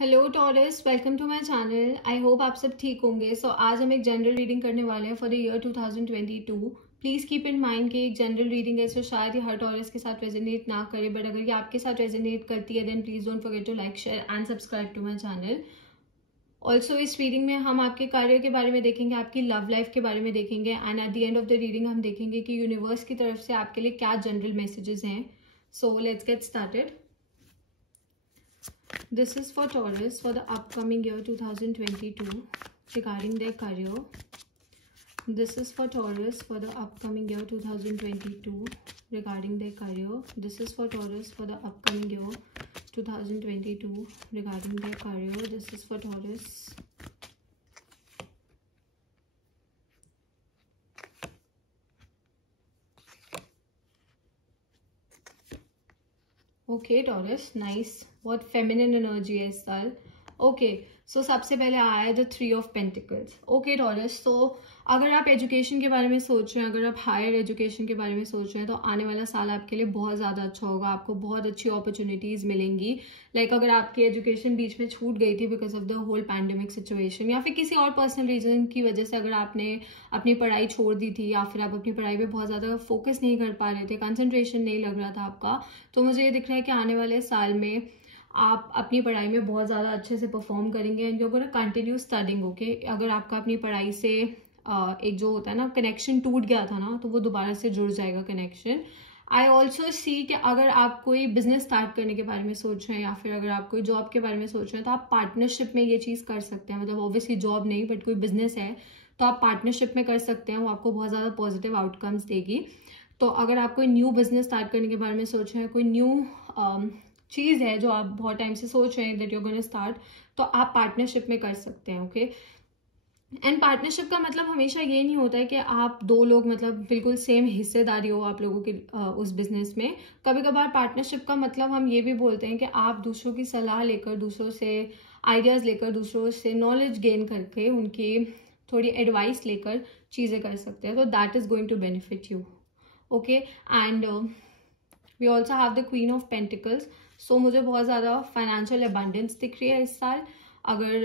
Hello Taurus, welcome to my channel. I hope आप सब ठीक होंगे। आज हम एक जनरल रीडिंग करने वाले हैं for the year 2022। Please keep in mind कि एक जनरल रीडिंग है, शायद ये हर टॉरस के साथ रेजोनेट ना करे, बट अगर ये आपके साथ रेजोनेट करती है then please don't forget to like, share and subscribe to my channel. Also इस रीडिंग में हम आपके कार्य के बारे में देखेंगे, आपकी लव लाइफ के बारे में देखेंगे, and at the end of the reading हम देखेंगे कि यूनिवर्स की तरफ से आपके लिए क्या जनरल मैसेजेस हैं। So let's get started. This is for Taurus for the upcoming year 2022 regarding their career. This is for Taurus for the upcoming year 2022 regarding their career. This is for Taurus for the upcoming year 2022 regarding their career. This is for Taurus. Okay taurus, nice. बहुत feminine energy है इस साल। Okay, सो सबसे पहले आया है the 3 of pentacles. Okay taurus, तो अगर आप एजुकेशन के बारे में सोच रहे हैं, अगर आप हायर एजुकेशन के बारे में सोच रहे हैं, तो आने वाला साल आपके लिए बहुत ज़्यादा अच्छा होगा। आपको बहुत अच्छी अपॉर्चुनिटीज़ मिलेंगी। लाइक अगर आपकी एजुकेशन बीच में छूट गई थी because of the whole pandemic situation, या फिर किसी और पर्सनल रीजन की वजह से अगर आपने अपनी पढ़ाई छोड़ दी थी, या फिर आप अपनी पढ़ाई पे बहुत ज़्यादा फोकस नहीं कर पा रहे थे, कंसंट्रेशन नहीं लग रहा था आपका, तो मुझे ये दिख रहा है कि आने वाले साल में आप अपनी पढ़ाई में बहुत ज़्यादा अच्छे से परफॉर्म करेंगे and you gonna continue studying. Okay, अगर आपका अपनी पढ़ाई से एक जो होता है ना कनेक्शन टूट गया था ना, तो वो दोबारा से जुड़ जाएगा कनेक्शन। आई ऑल्सो सी कि अगर आप कोई बिजनेस स्टार्ट करने के बारे में सोच रहे हैं, या फिर अगर आप कोई जॉब के बारे में सोच रहे हैं, तो आप पार्टनरशिप में ये चीज़ कर सकते हैं। मतलब ऑब्वियसली जॉब नहीं, बट कोई बिजनेस है तो आप पार्टनरशिप में कर सकते हैं। वो आपको बहुत ज़्यादा पॉजिटिव आउटकम्स देगी। तो अगर आप कोई न्यू बिजनेस स्टार्ट करने के बारे में सोच रहे हैं, कोई न्यू चीज़ है जो आप बहुत टाइम से सोच रहे हैं दैट यू गोना स्टार्ट, तो आप पार्टनरशिप में कर सकते हैं। ओके, एंड पार्टनरशिप का मतलब हमेशा ये नहीं होता है कि आप दो लोग मतलब बिल्कुल सेम हिस्सेदारी हो आप लोगों की उस बिजनेस में। कभी कभार पार्टनरशिप का मतलब हम ये भी बोलते हैं कि आप दूसरों की सलाह लेकर, दूसरों से आइडियाज़ लेकर, दूसरों से नॉलेज गेन करके, उनकी थोड़ी एडवाइस लेकर चीज़ें कर सकते हैं। तो that is going to benefit you. Okay, and we also have the queen of pentacles. So मुझे बहुत ज़्यादा फाइनेंशियल अबंडेंस दिख रही है इस साल। अगर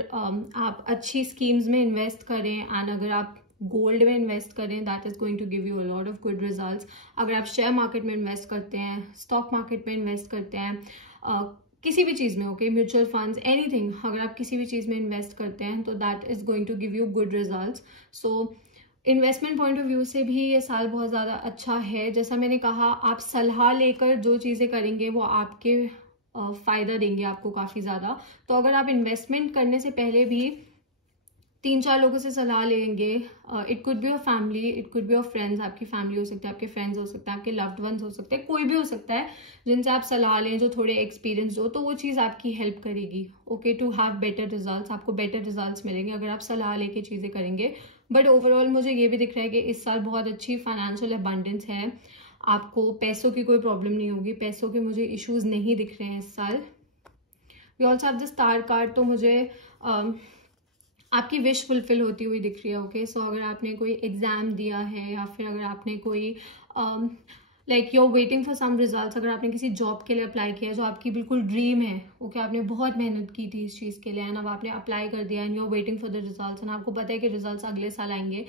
आप अच्छी स्कीम्स में इन्वेस्ट करें एंड अगर आप गोल्ड में इन्वेस्ट करें, that is going to give you a lot of good results. अगर आप शेयर मार्केट में इन्वेस्ट करते हैं, स्टॉक मार्केट में इन्वेस्ट करते हैं, किसी भी चीज़ में, ओके, म्यूचुअल फंड्स, एनीथिंग, अगर आप किसी भी चीज़ में इन्वेस्ट करते हैं तो that is going to give you good results. So investment point of view से भी ये साल बहुत ज़्यादा अच्छा है। जैसा मैंने कहा, आप सलाह लेकर जो चीज़ें करेंगे वो आपके फ़ायदा देंगे आपको काफ़ी ज़्यादा। तो अगर आप इन्वेस्टमेंट करने से पहले भी 3-4 लोगों से सलाह लेंगे, it could be your family, it could be your friends, आपकी फैमिली हो सकता है, आपके फ्रेंड्स हो सकते हैं, आपके लव्ड वंस हो सकते हैं, कोई भी हो सकता है जिनसे आप सलाह लें, जो थोड़े एक्सपीरियंस हो, तो वो चीज़ आपकी हेल्प करेगी। Okay, to have better results, आपको बेटर रिजल्ट्स मिलेंगे अगर आप सलाह लेके चीज़ें करेंगे। बट ओवरऑल मुझे ये भी दिख रहा है कि इस साल बहुत अच्छी फाइनेंशियल अबंडेंस है। आपको पैसों की कोई प्रॉब्लम नहीं होगी, पैसों के मुझे इश्यूज नहीं दिख रहे हैं इस साल। We also have the star card, तो मुझे आपकी विश फुलफिल होती हुई दिख रही है। ओके, सो अगर आपने कोई एग्जाम दिया है, या फिर अगर आपने कोई like you are waiting for some results, अगर आपने किसी जॉब के लिए अप्लाई किया जो आपकी बिल्कुल ड्रीम है, ओके, आपने बहुत मेहनत की थी इस चीज़ के लिए एंड अब आपने अप्लाई कर दिया and you are waiting for the results, and आपको पता है कि रिजल्ट्स अगले साल आएंगे,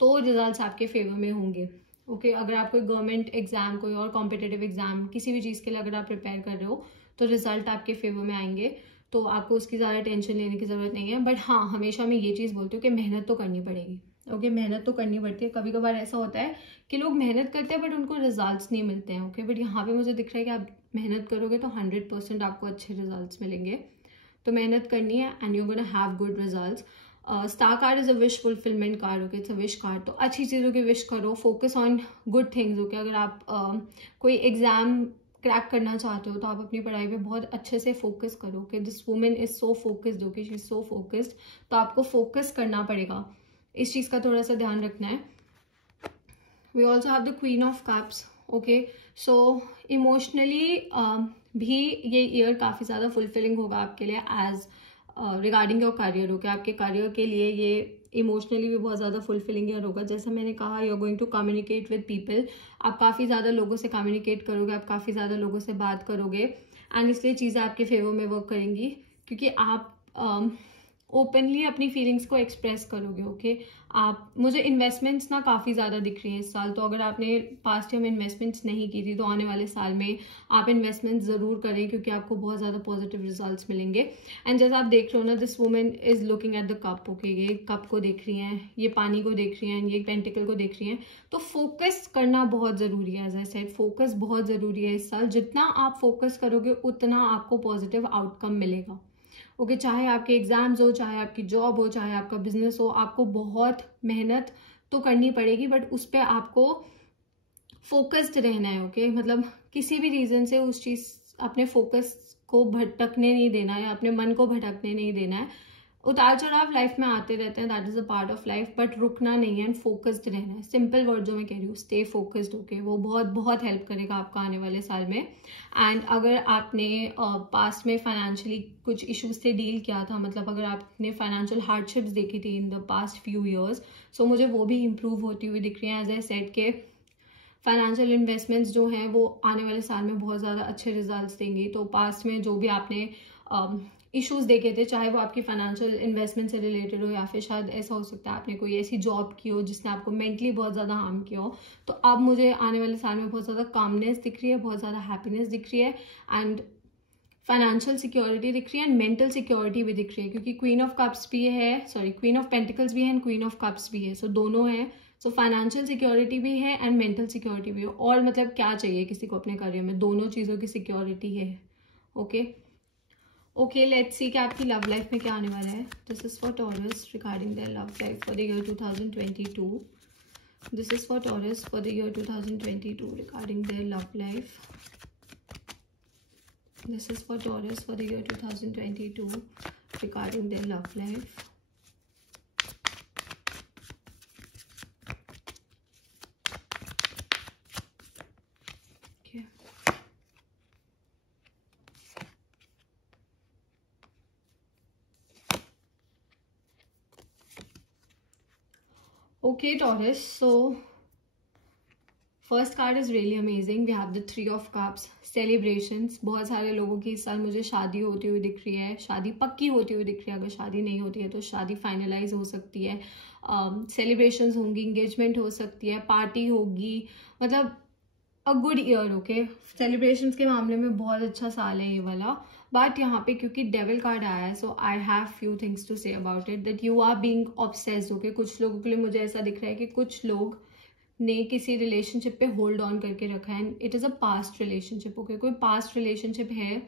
तो रिजल्ट्स आपके फेवर में होंगे। ओके, अगर आप कोई गवर्नमेंट एग्जाम, कोई और कॉम्पिटेटिव एग्जाम, किसी भी चीज़ के लिए अगर आप प्रिपेयर कर रहे हो, तो रिजल्ट आपके फेवर में आएंगे, तो आपको उसकी ज़्यादा टेंशन लेने की ज़रूरत नहीं है। बट हाँ, हमेशा मैं ये चीज़ बोलती हूँ कि मेहनत तो करनी पड़ेगी। ओके, मेहनत तो करनी पड़ती है। कभी कभार ऐसा होता है कि लोग मेहनत करते हैं बट उनको रिजल्ट्स नहीं मिलते हैं। ओके, बट यहाँ पे मुझे दिख रहा है कि आप मेहनत करोगे तो 100% आपको अच्छे रिजल्ट्स मिलेंगे। तो मेहनत करनी है and you gonna have good results. Star card is a wish fulfilment card. Okay, it's a wish card, तो अच्छी चीज़ों की विश करो, focus on good things. Okay, अगर आप कोई एग्जाम क्रैक करना चाहते हो तो आप अपनी पढ़ाई पे बहुत अच्छे से फोकस करो। कि this women is so focused, okay, she is so focused, तो आपको फोकस करना पड़ेगा, इस चीज़ का थोड़ा सा ध्यान रखना है। We also have the queen of cups. Okay, so emotionally भी ये ईयर काफ़ी ज़्यादा फुलफिलिंग होगा आपके लिए as regarding your career. Okay, आपके करियर के लिए ये इमोशनली भी बहुत ज़्यादा फुलफिलिंग ईयर होगा। जैसा मैंने कहा, you are going to communicate with people, आप काफ़ी ज़्यादा लोगों से कम्युनिकेट करोगे, आप काफ़ी ज़्यादा लोगों से बात करोगे एंड इसलिए चीज़ें आपके फेवर में वर्क करेंगी क्योंकि आप ओपनली अपनी फीलिंग्स को एक्सप्रेस करोगे। ओके आप मुझे इन्वेस्टमेंट्स ना काफ़ी ज़्यादा दिख रही हैं इस साल, तो अगर आपने पास्ट ईयर में इन्वेस्टमेंट्स नहीं की थी तो आने वाले साल में आप इन्वेस्टमेंट्स ज़रूर करें, क्योंकि आपको बहुत ज़्यादा पॉजिटिव रिजल्ट्स मिलेंगे। एंड जैसे आप देख रहे हो ना, this women is looking at the cup. Okay ये कप को देख रही हैं, ये पानी को देख रही हैं, ये पेंटिकल को देख रही हैं। तो फोकस करना बहुत ज़रूरी है। एज आई सेड, फोकस बहुत ज़रूरी है इस साल। जितना आप फोकस करोगे उतना आपको पॉजिटिव आउटकम मिलेगा। ओके चाहे आपके एग्जाम्स हो, चाहे आपकी जॉब हो, चाहे आपका बिजनेस हो, आपको बहुत मेहनत तो करनी पड़ेगी, बट उस पर आपको फोकस्ड रहना है। ओके मतलब किसी भी रीजन से उस चीज अपने फोकस को भटकने नहीं देना है, अपने मन को भटकने नहीं देना है। उतार चढ़ाव लाइफ में आते रहते हैं, that is a part of life, but रुकना नहीं है एंड फोकस्ड रहना है। सिंपल वर्ड जो मैं कह रही हूँ, स्टे फोकस्ड। ओके वो बहुत बहुत हेल्प करेगा आपका आने वाले साल में। एंड अगर आपने पास्ट में फाइनेंशियली कुछ इश्यूज से डील किया था, मतलब अगर आपने फाइनेंशियल हार्डशिप्स देखी थी in the past few years, so मुझे वो भी इम्प्रूव होती हुई दिख रही है। एज आई सेड के फाइनेंशियल इन्वेस्टमेंट्स जो हैं वो आने वाले साल में बहुत ज़्यादा अच्छे रिजल्ट्स देंगी। तो पास्ट में जो भी आपने इश्यूज देखे थे, चाहे वो आपकी फाइनेंशियल इन्वेस्टमेंट से रिलेटेड हो, या फिर शायद ऐसा हो सकता है आपने कोई ऐसी जॉब की हो जिसने आपको मेंटली बहुत ज़्यादा हार्म किया हो, तो अब मुझे आने वाले साल में बहुत ज़्यादा कामनेस दिख रही है, बहुत ज़्यादा हैप्पीनेस दिख रही है, एंड फाइनेंशियल सिक्योरिटी दिख रही है, एंड मेंटल सिक्योरिटी भी दिख रही है, क्योंकि क्वीन ऑफ कप्स भी है, सॉरी क्वीन ऑफ पेंटिकल्स भी है एंड क्वीन ऑफ कप्स भी है। सो दोनों है। सो फाइनेंशियल सिक्योरिटी भी है एंड मेंटल सिक्योरिटी भी है। और मतलब क्या चाहिए किसी को अपने करियर में, दोनों चीज़ों की सिक्योरिटी है। ओके ओके लेट्स सी कि आपकी लव लाइफ में क्या आने वाला है। This is for taurus regarding their love life for the year 2022। This is for taurus for the year 2022 regarding their love life. This is for Taurus for the year 2022 regarding their love life. Okay. Okay, Taurus. So first card is really amazing. We have the 3 of cups, celebrations. बहुत सारे लोगों की इस साल मुझे शादी होती हुई दिख रही है, शादी पक्की होती हुई दिख रही है। अगर शादी नहीं होती है तो शादी फाइनलाइज हो सकती है, सेलिब्रेशंस होंगी, इंगेजमेंट हो सकती है, पार्टी होगी, मतलब a good year. Okay celebrations के मामले में बहुत अच्छा साल है ये वाला। बट यहाँ पे क्योंकि डेविल कार्ड आया है, so I have few things to say about it, that you are being obsessed. Okay कुछ लोगों के लिए मुझे ऐसा दिख रहा है कि कुछ लोग ने किसी रिलेशनशिप पे होल्ड ऑन करके रखा है, it is a past relationship. Okay कोई पास्ट रिलेशनशिप है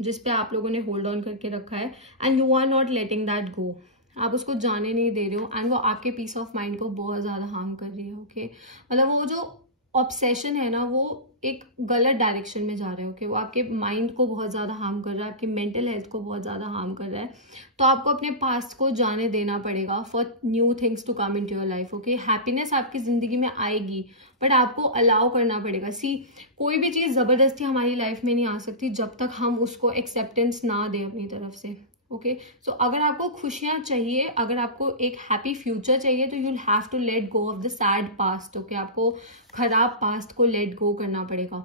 जिस पे आप लोगों ने होल्ड ऑन करके रखा है and you are not letting that go. आप उसको जाने नहीं दे रहे हो एंड वो आपके पीस ऑफ माइंड को बहुत ज़्यादा हार्म कर रही है। ओके मतलब वो जो ऑब्सेशन है ना, वो एक गलत डायरेक्शन में जा रहा है। ओके वो आपके माइंड को बहुत ज़्यादा हार्म कर रहा है, आपकी मेंटल हेल्थ को बहुत ज़्यादा हार्म कर रहा है। तो आपको अपने पास्ट को जाने देना पड़ेगा for new things to come into your life. Okay happiness आपकी ज़िंदगी में आएगी, बट आपको अलाउ करना पड़ेगा। सी कोई भी चीज़ ज़बरदस्ती हमारी लाइफ में नहीं आ सकती जब तक हम उसको एक्सेप्टेंस ना दें अपनी तरफ से। ओके सो अगर आपको खुशियाँ चाहिए, अगर आपको एक हैप्पी फ्यूचर चाहिए, तो you will have to let go of the sad past. Okay आपको खराब पास्ट को लेट गो करना पड़ेगा।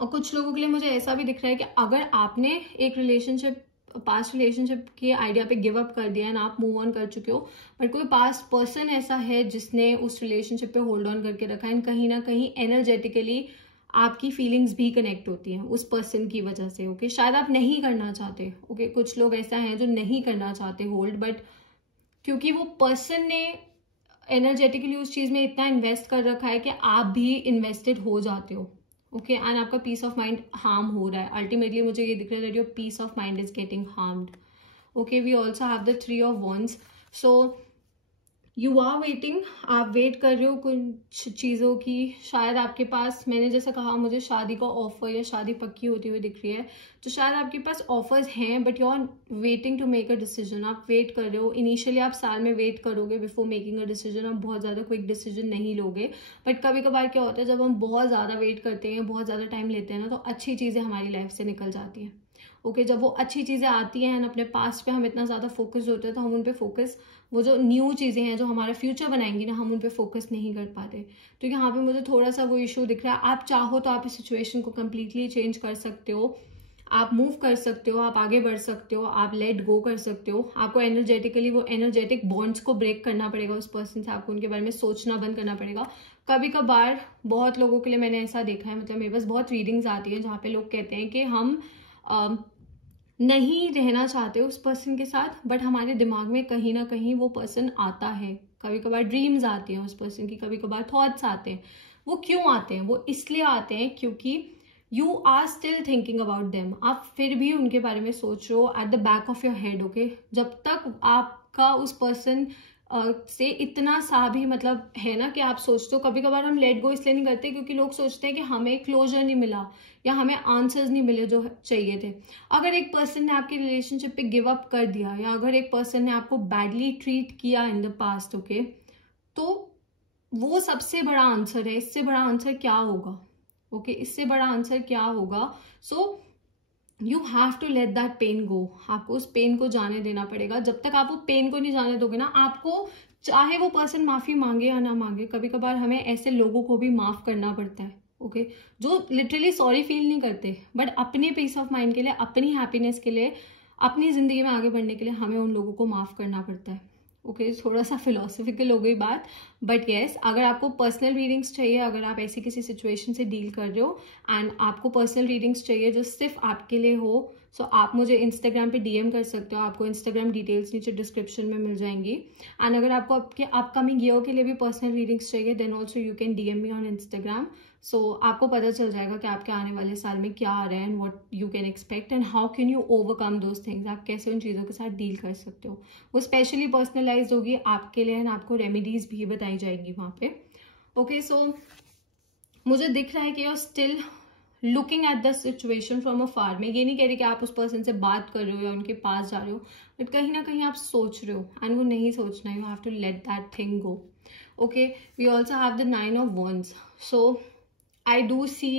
और कुछ लोगों के लिए मुझे ऐसा भी दिख रहा है कि अगर आपने एक रिलेशनशिप, पास्ट रिलेशनशिप के आइडिया पे गिव अप कर दिया है ना, आप मूव ऑन कर चुके हो, बट कोई पास्ट पर्सन ऐसा है जिसने उस रिलेशनशिप पे होल्ड ऑन करके रखा है, कहीं ना कहीं एनर्जेटिकली आपकी फीलिंग्स भी कनेक्ट होती हैं उस पर्सन की वजह से। ओके शायद आप नहीं करना चाहते। ओके कुछ लोग ऐसा हैं जो नहीं करना चाहते होल्ड, बट क्योंकि वो पर्सन ने एनर्जेटिकली उस चीज़ में इतना इन्वेस्ट कर रखा है कि आप भी इन्वेस्टेड हो जाते हो। ओके एंड आपका पीस ऑफ माइंड हार्म हो रहा है। अल्टीमेटली मुझे ये दिख रहा है that your peace of mind is getting harmed. Okay we also have the 3 of wands। So you are waiting, आप वेट कर रहे हो कुछ चीज़ों की। शायद आपके पास, मैंने जैसा कहा, मुझे शादी का ऑफर या शादी पक्की होती हुई दिख रही है, तो शायद आपके पास ऑफर्स हैं, but you are waiting to make a decision. आप वेट कर रहे हो। इनिशियली आप साल में वेट करोगे बिफोर मेकिंग अ डिसीजन, आप बहुत ज़्यादा क्विक डिसीजन नहीं लोगे। बट कभी कभार क्या होता है, जब हम बहुत ज़्यादा वेट करते हैं, बहुत ज़्यादा टाइम लेते हैं ना, तो अच्छी चीज़ें हमारी लाइफ से निकल जाती हैं। ओके जब वो अच्छी चीज़ें आती हैं, अपने पास्ट पे हम इतना ज़्यादा फोकस होते हैं, तो हम उन पे फोकस, वो जो न्यू चीज़ें हैं जो हमारा फ्यूचर बनाएंगी ना, हम उन पे फोकस नहीं कर पाते। तो यहाँ पे मुझे थोड़ा सा वो इशू दिख रहा है। आप चाहो तो आप इस सिचुएशन को कम्प्लीटली चेंज कर सकते हो, आप मूव कर सकते हो, आप आगे बढ़ सकते हो, आप लेट गो कर सकते हो। आपको एनर्जेटिकली वो एनर्जेटिक बॉन्ड्स को ब्रेक करना पड़ेगा उस पर्सन से, आपको उनके बारे में सोचना बंद करना पड़ेगा। कभी कभार बहुत लोगों के लिए मैंने ऐसा देखा है, मतलब मेरे पास बहुत रीडिंग्स आती है जहाँ पे लोग कहते हैं कि हम नहीं रहना चाहते उस पर्सन के साथ, बट हमारे दिमाग में कहीं ना कहीं वो पर्सन आता है। कभी कभार ड्रीम्स आती हैं उस पर्सन की, कभी कभार थॉट्स आते हैं। वो क्यों आते हैं? वो इसलिए आते हैं क्योंकि you are still thinking about them. आप फिर भी उनके बारे में सोच रहे हो at the back of your head, okay. जब तक आपका उस पर्सन से इतना सा भी मतलब है ना कि आप सोचते हो, कभी कभार हम लेट गो इसलिए नहीं करते क्योंकि लोग सोचते हैं कि हमें क्लोजर नहीं मिला या हमें आंसर्स नहीं मिले जो चाहिए थे। अगर एक पर्सन ने आपके रिलेशनशिप पे गिव अप कर दिया, या अगर एक पर्सन ने आपको बैडली ट्रीट किया इन द पास्ट, ओके, तो वो सबसे बड़ा आंसर है। इससे बड़ा आंसर क्या होगा? ओके, इससे बड़ा आंसर क्या होगा? So you have to let that pain go. आपको उस पेन को जाने देना पड़ेगा। जब तक आप वो पेन को नहीं जाने दोगे ना, आपको चाहे वो पर्सन माफी मांगे या ना मांगे, कभी कभार हमें ऐसे लोगों को भी माफ करना पड़ता है, ओके, जो लिटरली सॉरी फील नहीं करते, बट अपने पीस ऑफ माइंड के लिए, अपनी हैप्पीनेस के लिए, अपनी जिंदगी में आगे बढ़ने के लिए हमें उन लोगों को माफ करना पड़ता है। ओके, थोड़ा सा फिलोसफिकल हो गई बात, बट येस, अगर आपको पर्सनल रीडिंग्स चाहिए, अगर आप ऐसी किसी सिचुएशन से डील कर रहे हो एंड आपको पर्सनल रीडिंग्स चाहिए जो सिर्फ आपके लिए हो, सो आप मुझे इंस्टाग्राम पे डीएम कर सकते हो। आपको इंस्टाग्राम डिटेल्स नीचे डिस्क्रिप्शन में मिल जाएंगी। एंड अगर आपको आपके अपकमिंग ईयर के लिए भी पर्सनल रीडिंग्स चाहिए, then also you can DM me on Instagram. So आपको पता चल जाएगा कि आपके आने वाले साल में क्या आ रहा है and what you can expect and how can you overcome those things. आप कैसे उन चीज़ों के साथ डील कर सकते हो। वो स्पेशली पर्सनलाइज होगी आपके लिए एंड आपको रेमेडीज भी बताई जाएंगी वहाँ पे। ओके, सो मुझे दिख रहा है कि you are still looking at the situation from afar. मैं ये नहीं कह रही कि आप उस पर्सन से बात कर रहे हो या उनके पास जा रहे हो, बट कहीं ना कहीं आप सोच रहे हो एंड वो नहीं सोचना है। You have to let that thing go. Okay, we also have the 9 of wands। So I do see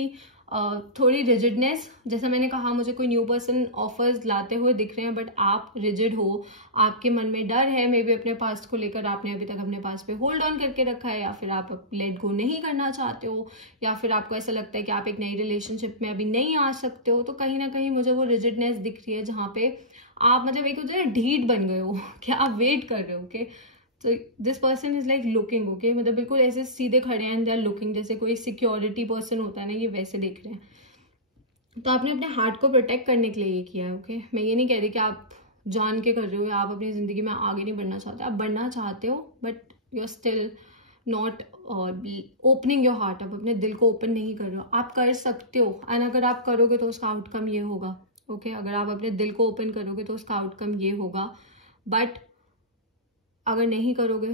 थोड़ी रिजिडनेस। जैसा मैंने कहा, मुझे कोई न्यू पर्सन ऑफर्स लाते हुए दिख रहे हैं, बट आप रिजिड हो, आपके मन में डर है, मे बी अपने पास्ट को लेकर आपने अभी तक अपने पास पे होल्ड ऑन करके रखा है, या फिर आप लेट गो नहीं करना चाहते हो, या फिर आपको ऐसा लगता है कि आप एक नई रिलेशनशिप में अभी नहीं आ सकते हो। तो कहीं ना कहीं मुझे वो रिजिडनेस दिख रही है जहाँ पे आप मतलब एक होता है ढीठ बन गए हो कि आप वेट कर रहे हो। ओके, तो this person is like looking, okay, मतलब बिल्कुल ऐसे सीधे खड़े हैं एंड दे आर लुकिंग, जैसे कोई सिक्योरिटी पर्सन होता है ना, ये वैसे देख रहे हैं। तो आपने अपने हार्ट को प्रोटेक्ट करने के लिए ये किया है। ओके, मैं ये नहीं कह रही कि आप जान के कर रहे हो या आप अपनी जिंदगी में आगे नहीं बढ़ना चाहते। आप बढ़ना चाहते हो, but you are still not opening your heart. आप अपने दिल को ओपन नहीं कर रहे हो। आप कर सकते हो, एंड अगर आप करोगे तो उसका आउटकम ये होगा। ओके, अगर आप अपने दिल को ओपन करोगे तो उसका आउटकम ये होगा, बट अगर नहीं करोगे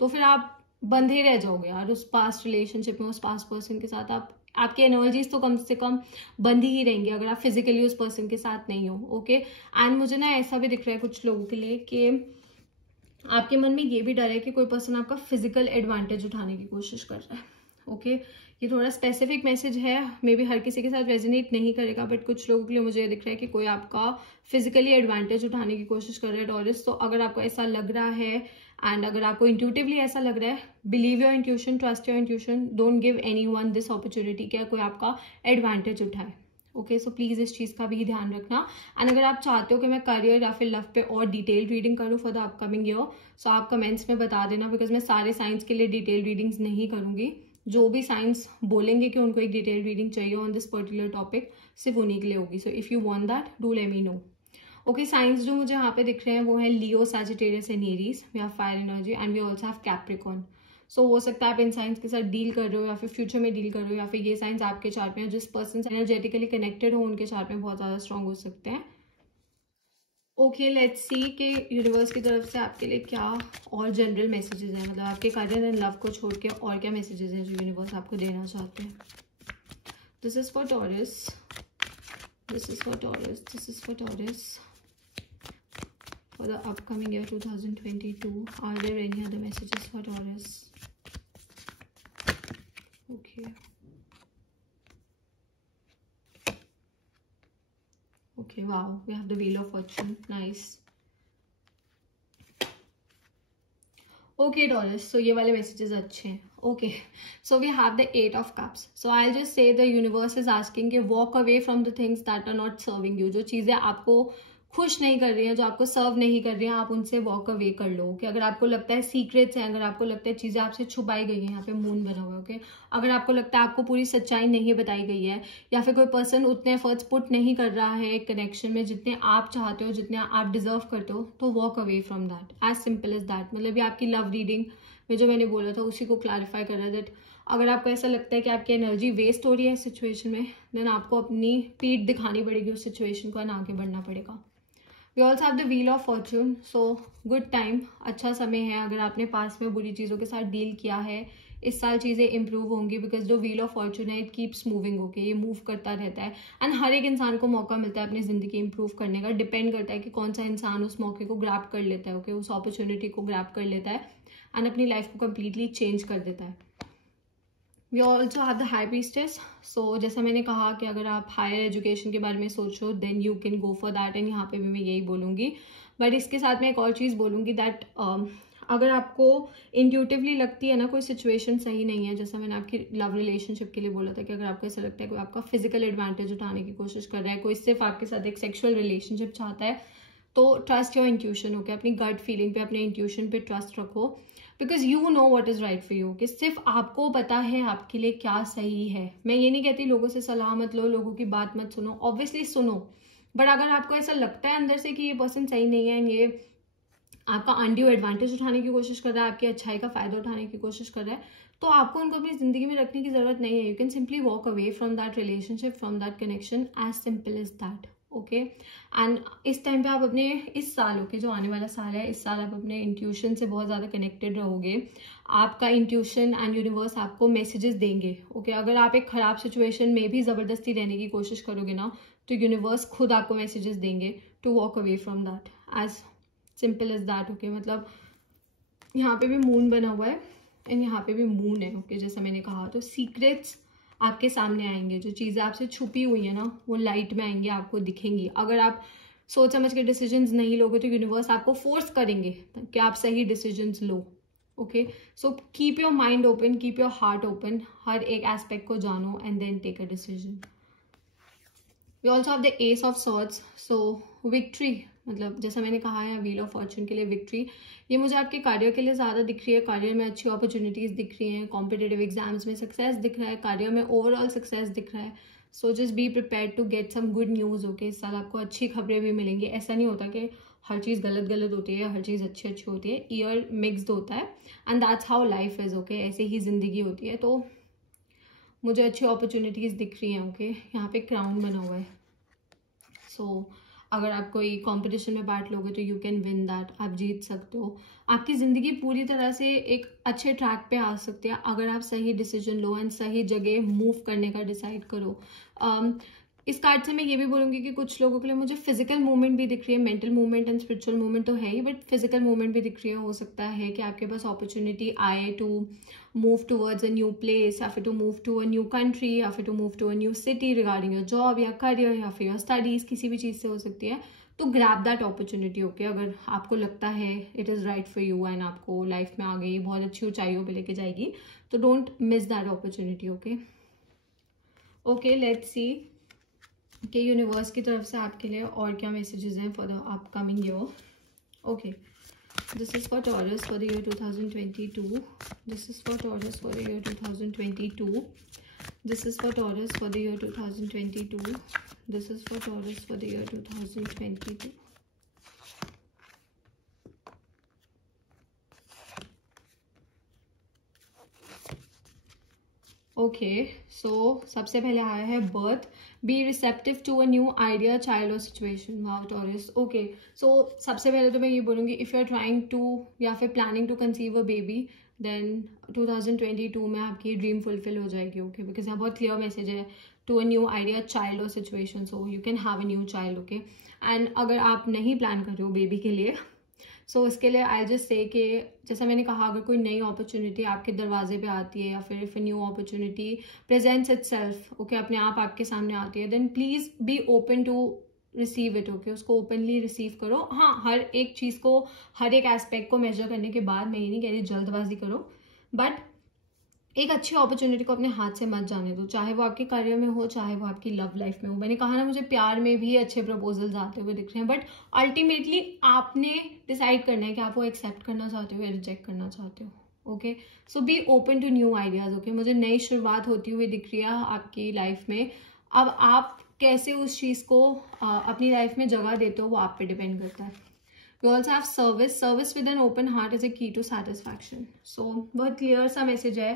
तो फिर आप बंधे रह जाओगे यार उस पास्ट रिलेशनशिप में, उस पास्ट पर्सन के साथ। आपकी एनर्जीज तो कम से कम बंधी ही रहेंगी अगर आप फिजिकली उस पर्सन के साथ नहीं हो। ओके, एंड मुझे ना ऐसा भी दिख रहा है कुछ लोगों के लिए कि आपके मन में ये भी डर है कि कोई पर्सन आपका फिजिकल एडवांटेज उठाने की कोशिश कर रहा है। ओके, ये थोड़ा स्पेसिफिक मैसेज है, मे बी हर किसी के साथ रेजोनेट नहीं करेगा, बट कुछ लोगों के लिए मुझे दिख रहा है कि कोई आपका फिजिकली एडवांटेज उठाने की कोशिश कर रहा है टॉरस। तो अगर आपको ऐसा लग रहा है एंड अगर आपको इंट्यूटिवली ऐसा लग रहा है, believe your intuition, trust your intuition, don't give anyone this opportunity कि कोई आपका एडवांटेज उठाए। ओके, सो प्लीज इस चीज का भी ध्यान रखना। एंड अगर आप चाहते हो कि मैं करियर या फिर लव पे और डिटेल रीडिंग करूँ फॉर द अपकमिंग ईयर, सो आप कमेंट्स में बता देना, बिकॉज मैं सारे साइंस के लिए डिटेल रीडिंग्स नहीं करूंगी। जो भी साइंस बोलेंगे कि उनको एक डिटेल रीडिंग चाहिए ऑन दिस पर्टिकुलर टॉपिक, सिर्फ उन्हीं के लिए होगी। So if you want that, do let me know. Okay, signs जो मुझे यहाँ पे दिख रहे हैं वो है Leo, Sagittarius and Aries. We have fire energy and we also have Capricorn. So हो सकता है आप इन साइंस के साथ डील कर रहे हो या फिर फ्यूचर में डील कर रहे हो, या फिर ये साइंस आपके चार्ट में जिस पर्सन से एनर्जेटिकली कनेक्टेड हो उनके चार्ट में बहुत ज़्यादा स्ट्रॉन्ग हो सकते हैं। ओके, लेट्स सी कि यूनिवर्स की तरफ से आपके लिए क्या और जनरल मैसेजेस हैं, मतलब आपके करियर एंड लव को छोड़ के और क्या मैसेजेस हैं जो यूनिवर्स आपको देना चाहते हैं। This is for taurus, this is for taurus, this is for taurus for the upcoming year 2022. Are there any other messages for Taurus? Okay. Okay, wow, we have the Wheel of Fortune. Nice. Okay, Taurus, so ये वाले messages अच्छे हैं. Okay, so we have the 8 of cups. So I'll just say the universe is asking कि walk away from the things that are not serving you. जो चीज़ें आपको खुश नहीं कर रही हैं, जो आपको सर्व नहीं कर रही हैं, आप उनसे वॉक अवे कर लो. कि अगर आपको लगता है सीक्रेट्स हैं, अगर आपको लगता है चीज़ें आपसे छुपाई गई हैं, यहाँ पे मून बना हुआ है. ओके, अगर आपको लगता है आपको पूरी सच्चाई नहीं बताई गई है, या फिर कोई पर्सन उतने एफर्ट्स पुट नहीं कर रहा है एक कनेक्शन में जितने आप चाहते हो, जितने आप डिजर्व करते हो, तो walk away from that. As simple as that. मतलब ये आपकी लव रीडिंग में जो मैंने बोला था उसी को क्लैरिफाई कर रहा है. दैट अगर आपको ऐसा लगता है कि आपकी एनर्जी वेस्ट हो रही है इस सिचुएशन में, देन आपको अपनी पीठ दिखानी पड़ेगी उस सिचुएशन को, और आगे बढ़ना पड़ेगा. We also have the wheel of fortune. So good time, अच्छा समय है. अगर आपने पास में बुरी चीज़ों के साथ डील किया है, इस साल चीज़ें इंप्रूव होंगी. बिकॉज जो व्हील ऑफ फॉर्चून है, इट कीप्स मूविंग. ओके, ये मूव करता रहता है. एंड हर एक इंसान को मौका मिलता है अपनी ज़िंदगी इंप्रूव करने का. डिपेंड करता है कि कौन सा इंसान उस मौके को ग्रैब कर लेता है. ओके, उस अपॉर्चुनिटी को ग्रैब कर लेता है एंड अपनी लाइफ को कम्प्लीटली चेंज कर देता है. We also have the high priestess. So जैसा मैंने कहा कि अगर आप हायर एजुकेशन के बारे में सोचो, then you can go for that. And यहाँ पे भी मैं यही बोलूँगी. बट इसके साथ मैं एक और चीज़ बोलूँगी दैट अगर आपको इंट्यूटिवली लगती है ना कोई सिचुएशन सही नहीं है, जैसा मैंने आपकी लव रिलेशनशिप के लिए बोला था कि अगर आपको ऐसा लगता है कोई आपका फिजिकल एडवांटेज उठाने की कोशिश कर रहा है, कोई सिर्फ आपके साथ एक सेक्सुअल रिलेशनशिप चाहता है, तो ट्रस्ट योर इंट्यूशन. ओके, अपनी गट फीलिंग पे, अपने इंट्यूशन पे ट्रस्ट रखो. Because you know what is right for you. कि सिर्फ आपको पता है आपके लिए क्या सही है. मैं ये नहीं कहती लोगों से सलाह मत लो, लोगों की बात मत सुनो. ऑब्वियसली सुनो, बट अगर आपको ऐसा लगता है अंदर से कि ये पर्सन सही नहीं है, ये आपका अनड्यू एडवांटेज उठाने की कोशिश कर रहा है, आपकी अच्छाई का फायदा उठाने की कोशिश कर रहा है, तो आपको उनको अपनी जिंदगी में रखने की जरूरत नहीं है. You can simply walk away from that relationship, from that connection. As simple as that. Okay, and इस टाइम पे आप अपने इस साल, ओके, जो आने वाला साल है, इस साल आप अपने इंट्यूशन से बहुत ज़्यादा कनेक्टेड रहोगे. आपका इंट्यूशन एंड यूनिवर्स आपको मैसेजेस देंगे. ओके, अगर आप एक ख़राब सिचुएशन में भी ज़बरदस्ती रहने की कोशिश करोगे ना, तो यूनिवर्स खुद आपको मैसेजेस देंगे to walk away from that. As simple as that. Okay, मतलब यहाँ पे भी मून बना हुआ है एंड यहाँ पे भी मून है. ओके, जैसा मैंने कहा, तो सीक्रेट्स आपके सामने आएंगे. जो चीज़ें आपसे छुपी हुई है ना, वो लाइट में आएंगी, आपको दिखेंगी. अगर आप सोच समझ के डिसीजंस नहीं लोगे, तो यूनिवर्स आपको फोर्स करेंगे कि आप सही डिसीजंस लो. Okay, so keep your mind open, keep your heart open. हर एक एस्पेक्ट को जानो and then take a decision. We also have the ace of swords. So victory, मतलब जैसा मैंने कहा है व्हील ऑफ फॉर्चून के लिए विक्ट्री, ये मुझे आपके करियर के लिए ज़्यादा दिख रही है. करियर में अच्छी अपॉर्चुनिटीज़ दिख रही हैं, कॉम्पिटिटिव एग्जाम्स में सक्सेस दिख रहा है, करियर में ओवरऑल सक्सेस दिख रहा है. So just be prepare to get some good news. Okay, इस साल आपको अच्छी खबरें भी मिलेंगी. ऐसा नहीं होता कि हर चीज़ गलत गलत होती है, हर चीज़ अच्छी अच्छी होती है. ईयर मिक्सड होता है and that's how life is. Okay, ऐसे ही ज़िंदगी होती है. तो मुझे अच्छी अपॉर्चुनिटीज़ दिख रही हैं. ओके, यहाँ पे क्राउन बना हुआ है. सो अगर आप कोई कंपटीशन में पार्ट लोगे तो यू कैन विन दैट. आप जीत सकते हो. आपकी ज़िंदगी पूरी तरह से एक अच्छे ट्रैक पे आ सकती है अगर आप सही डिसीजन लो एंड सही जगह मूव करने का डिसाइड करो. इस कार्ड से मैं ये भी बोलूँगी कि कुछ लोगों के लिए मुझे फिजिकल मूवमेंट भी दिख रही है. Mental movement and spiritual movement तो है ही, बट फिजिकल मूवमेंट भी दिख रही है. हो सकता है कि आपके पास अपॉर्चुनिटी आए to move towards a new place, या फिर to move to a new country, या फिर to move to a new city regarding your job या करियर या फिर योर स्टडीज. किसी भी चीज़ से हो सकती है. तो ग्रैब दैट अपॉर्चुनिटी. ओके, अगर आपको लगता है it is right for you and आपको लाइफ में आगे बहुत अच्छी ऊंचाइयों पे लेके जाएगी, तो don't miss that opportunity. Okay, okay, let's see कि यूनिवर्स की तरफ से आपके लिए और क्या मैसेजेस हैं for the upcoming year. Okay, this is for taurus for the year 2022. This is for taurus for the year 2022. This is for Taurus for the year 2022. This is for Taurus for the year 2022. Okay, so सबसे पहले आया है birth. Be receptive to a new idea, child or situation. Wow, Taurus. Okay, so सबसे पहले तो मैं ये बोलूँगी if you are trying to या फिर planning to conceive a baby, then 2022 में आपकी ड्रीम फुलफिल हो जाएगी. ओके, बिकॉज यहाँ बहुत क्लियर मैसेज है to a new idea, child और situation. So you can have a new child. Okay, and अगर आप नहीं प्लान कर रहे हो बेबी के लिए, सो उसके लिए आई जस्ट से कि जैसा मैंने कहा, अगर कोई नई अपॉर्चुनिटी आपके दरवाजे पे आती है या फिर if new opportunity presents itself, okay, अपने आप आपके सामने आती है, then please be open to receive it, okay, उसको ओपनली रिसीव करो। हाँ, हर एक चीज़ को, हर एक एस्पेक्ट को मेजर करने के बाद, मैं ये नहीं कह रही जल्दबाजी करो, बट एक अच्छी अपॉर्चुनिटी को अपने हाथ से मत जाने दो, चाहे वो आपके करियर में हो, चाहे वो आपकी लव लाइफ में हो। मैंने कहा ना, मुझे प्यार में भी अच्छे प्रपोजल्स आते हुए दिख रहे हैं, बट अल्टीमेटली आपने डिसाइड करना है कि आप वो एक्सेप्ट करना चाहते हो या रिजेक्ट करना चाहते हो। Okay, so be open to new ideas. Okay, मुझे नई शुरुआत होती हुई दिख रही है आपकी लाइफ में। अब आप कैसे उस चीज़ को अपनी लाइफ में जगह देते हो, वो आप पे डिपेंड करता है। We also have service. Service with an open heart is a key to satisfaction. So बहुत क्लियर सा मैसेज है।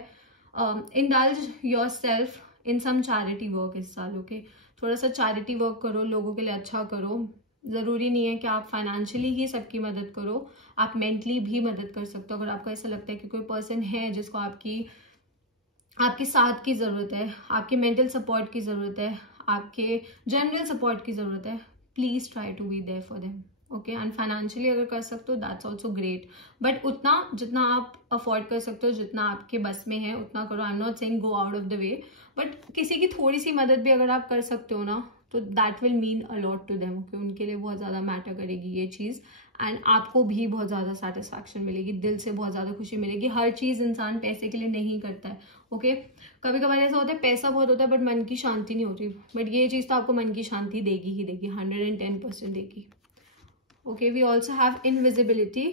Indulge yourself in some charity work इस साल, ओके। थोड़ा सा चैरिटी वर्क करो, लोगों के लिए अच्छा करो। ज़रूरी नहीं है कि आप फाइनेंशियली ही सबकी मदद करो, आप मेंटली भी मदद कर सकते हो। अगर आपको ऐसा लगता है कि कोई पर्सन है जिसको आपके साथ की ज़रूरत है, आपके मेंटल सपोर्ट की ज़रूरत है, आपके जनरल सपोर्ट की ज़रूरत है, please try to be there for them. Okay, and financially अगर कर सकते हो दैट्स ऑल्सो ग्रेट, बट उतना जितना आप अफोर्ड कर सकते हो, जितना आपके बस में है उतना करो। I am not saying go out of the way, but किसी की थोड़ी सी मदद भी अगर आप कर सकते हो ना, तो that will mean a lot to them. Okay, उनके लिए बहुत ज़्यादा मैटर करेगी ये चीज़, एंड आपको भी बहुत ज़्यादा सेटिस्फैक्शन मिलेगी, दिल से बहुत ज़्यादा खुशी मिलेगी। हर चीज़ इंसान पैसे के लिए नहीं करता है। ओके, कभी कभार ऐसा होता है पैसा बहुत होता है बट मन की शांति नहीं होती, बट ये चीज़ तो आपको मन की शांति देगी ही देगी, 110% देगी। Okay, we also have invisibility.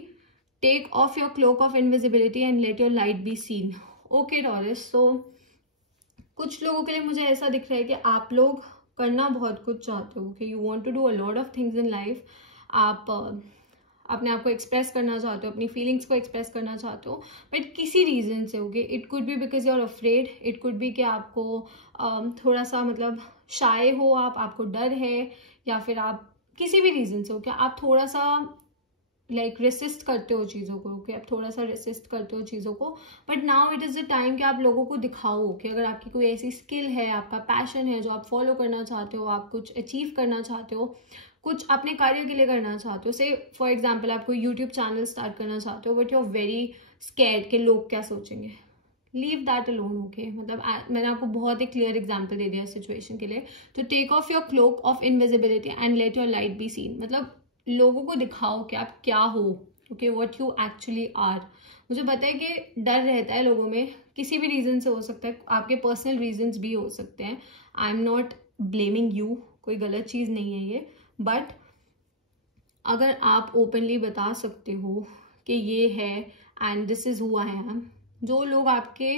Take off your cloak of invisibility and let your light be seen. Okay, Taurus. So कुछ लोगों के लिए मुझे ऐसा दिख रहा है कि आप लोग करना बहुत कुछ चाहते हो। Okay, you want to do a lot of things in life. आप अपने आप को एक्सप्रेस करना चाहते हो, अपनी फीलिंग्स को एक्सप्रेस करना चाहते हो, बट किसी रीजन से। Okay, it could be because you are afraid, it could be कि आपको थोड़ा सा मतलब शाय हो आपको डर है, या फिर आप किसी भी रीजन से। ओके, आप थोड़ा सा रेसिस्ट करते हो चीज़ों को। ओके, आप थोड़ा सा रेसिस्ट करते हो चीज़ों को, but now it is the time कि आप लोगों को दिखाओ कि अगर आपकी कोई ऐसी स्किल है, आपका पैशन है जो आप फॉलो करना चाहते हो, आप कुछ अचीव करना चाहते हो, कुछ अपने कार्य के लिए करना चाहते हो। से फॉर एग्जाम्पल आप कोई यूट्यूब चैनल स्टार्ट करना चाहते हो, but you are very scared कि लोग क्या सोचेंगे। Leave that alone. ओके, मतलब मैंने आपको बहुत ही क्लियर एग्जाम्पल दे दिया सिचुएशन के लिए। तो take off your cloak of invisibility and let your light be seen. मतलब लोगों को दिखाओ कि आप क्या हो। Okay, what you actually are. मुझे पता है कि डर रहता है लोगों में, किसी भी रीजन से हो सकता है, आपके पर्सनल रीजंस भी हो सकते हैं। I am not blaming you, कोई गलत चीज़ नहीं है ये, बट अगर आप ओपनली बता सकते हो कि ये है and this is who I am, जो लोग आपके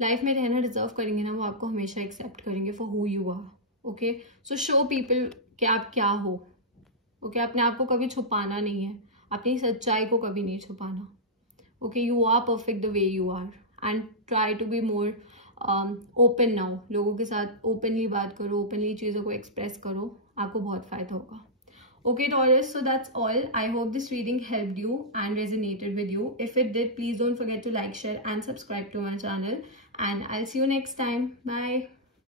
लाइफ में रहना डिजर्व करेंगे ना, वो आपको हमेशा एक्सेप्ट करेंगे for who you are. Okay, so show people कि आप क्या हो। ओके, अपने आप को कभी छुपाना नहीं है, अपनी सच्चाई को कभी नहीं छुपाना। Okay, you are perfect the way you are, and try to be more open now. लोगों के साथ ओपनली बात करो, ओपनली चीज़ों को एक्सप्रेस करो, आपको बहुत फायदा होगा। Okay, Taurus, so that's all. I hope this reading helped you and resonated with you. If it did, please don't forget to like, share and subscribe to my channel. And I'll see you next time. Bye.